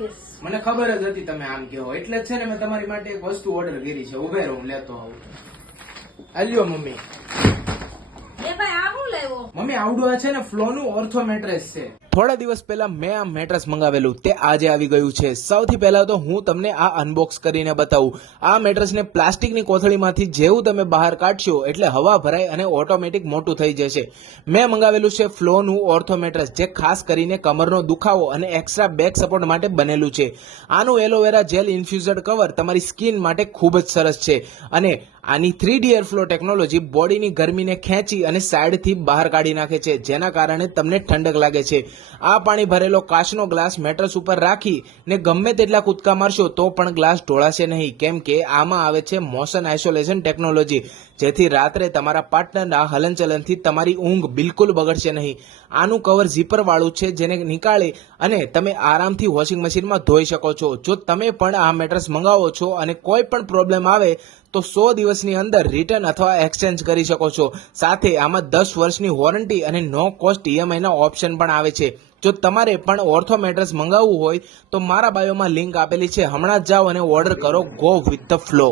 કહીશ. મને ખબર જ હતી તમે આમ કહો, એટલે જ છે ને મેં તમારી માટે એક વસ્તુ ઓર્ડર કરી છે. ઉભે રહો, હું લેતો આવું. આલ્યો મમ્મી. એ ભાઈ આ શું લાવ્યો? મમ્મી આવડું આ છે ને ફ્લો નું ઓર્થો મેટ્રેસ છે. થોડા દિવસ પહેલા મેં આ મેટ્રેસ મંગાવેલું તે આજે આવી ગયું છે. સૌથી પહેલા તો હું તમને આ અનબોક્સ કરીને બતાવું. આ મેટ્રેસને પ્લાસ્ટિકની કોથળીમાંથી જેવું તમે બહાર કાઢશો એટલે હવા ભરાય અને ઓટોમેટિક મોટું થઈ જશે. મેં મંગાવેલું છે ફ્લોનું ઓર્થો મેટ્રેસ, જે ખાસ કરીને કમરનો દુખાવો અને એક્સ્ટ્રા બેક સપોર્ટ માટે બનેલું છે. આનું એલોવેરા જેલ ઇન્ફ્યુઝડ કવર તમારી સ્કિન માટે ખૂબ જ સરસ છે અને આની 3D એરફ્લો ટેકનોલોજી બોડીની ગરમીને ખેંચી અને સાઈડથી બહાર કાઢી નાખે છે, જેના કારણે તમને ઠંડક લાગે છે. આ પાણી ભરેલો કાચનો ગ્લાસ મેટ્રેસ ઉપર રાખી ને ગમે તેટલા કૂદકા મારશો તો પણ ગ્લાસ ઢોળાશે નહીં, કેમ કે આમાં આવે છે મોશન આઇસોલેશન ટેકનોલોજી, જેથી રાત્રે તમારા પાર્ટનરના હલનચલનથી તમારી ઊંઘ બિલકુલ બગડશે નહીં. આનું કવર ઝીપર વાળું છે, જેને નીકાળી અને તમે આરામથી વોશિંગ મશીનમાં ધોઈ શકો છો. જો તમે પણ આ મેટ્રેસ મંગાવો છો અને કોઈ પણ પ્રોબ્લેમ આવે તો 100 દિવસની અંદર રિટર્ન અથવા એક્સચેન્જ કરી શકો છો. સાથે આમાં 10 વર્ષની વોરંટી અને નો કોસ્ટ EMI ના ઓપ્શન પણ આવે છે. જો તમારે પણ ઓર્થો મેટ્રેસ મંગાવવું હોય તો મારા બાયોમાં લિંક આપેલી છે, હમણાં જ જાઓ અને ઓર્ડર કરો. Go with the flow.